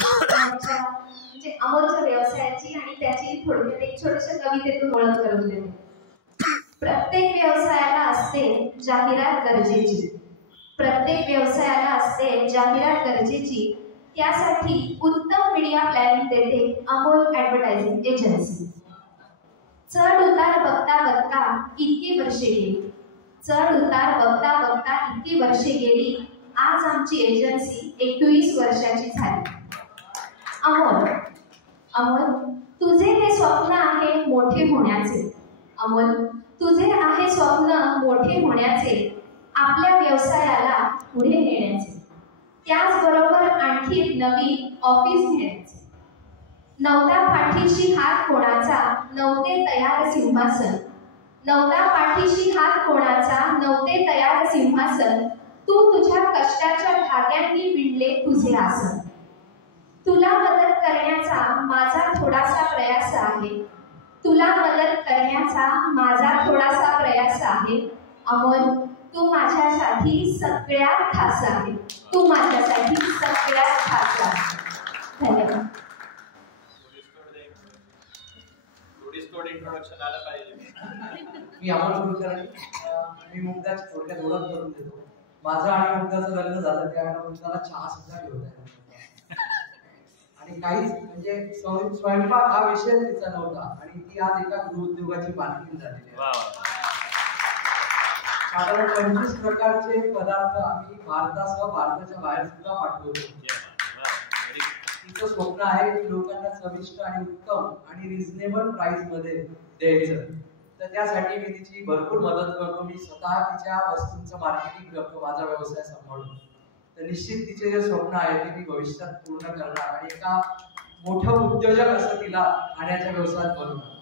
म्हणजे अमोलच्या व्यवसायाची आणि त्याची थोडक्यात एक छोट्याशा कवितेतून ओळख करून देते. प्रत्येक व्यवसायाला असते जाहिरात गरजेची. प्रत्येक व्यवसायाला असते जाहिरात गरजेची. त्यासाठी उत्तम मीडिया प्लॅनिंग देते अमोल ॲडव्हर्टायझिंग एजन्सी. चढ उतार बघता बघता इतकी वर्षे गेली. चढ उतार बघता बघता इतकी वर्षे गेली. आज आमची एजन्सी 21 वर्षाची झाली. अमोल, तुझे हे स्वप्न आहे मोठे होण्याचे. अमोल, तुझे आहे स्वप्न मोठे होण्याचे, आपल्या व्यवसायाला पुढे नेण्याचे, त्याचबरोबर आणखी नवीन ऑफिस घेण्याचे. नवता पाठीशी हात कोणाचा, नवते तयार सिंहासन. नवता पाठीशी हात कोणाचा, नवते तयार सिंहासन. तू तुझ्या कष्टाच्या धाग्यांनी विणले तुझे आसन. तुला मदत करण्याचा माझा थोडासा प्रयास आहे. तुला मदत करण्याचा माझा थोडासा प्रयास आहे. अमोल, तू माझ्यासाठी सगळ्यात खास आहे. तू माझ्यासाठी सगळ्यात खास आहे. धन्यवाद. इंट्रोडक्शन आलं पाहिजे. मी अमोल कुलकर्णी. मी मुक्ताची थोडक्यात ओळख करून देतो. माझं आणि मुक्ताचं लग्न झालं त्यावेळेला मुक्ताला चहा सुद्धा ठेवता आणि काहीच म्हणजे स्वयंपाक हा विषय तिचा नव्हता आणि ती आज एका गृहउद्योगाची मालकीण झालेली आहे. साधारण 25 प्रकारचे पदार्थ आम्ही भारतासह भारताच्या बाहेर सुद्धा पाठवतो. तिचं स्वप्न आहे की लोकांना चविष्ट आणि उत्तम आणि रिझनेबल प्राइस मध्ये द्यायचं. तर त्यासाठी मी तिची भरपूर मदत करतो. मी स्वतः तिच्या वस्तूंचं मार्केटिंग करतो माझा व्यवसाय सांभाळून. तर निश्चित तिचे जे स्वप्न आहे ते मी भविष्यात पूर्ण करणार आणि एका मोठ्या उद्योजक असं तिला खाण्याच्या व्यवसायात बनवणार.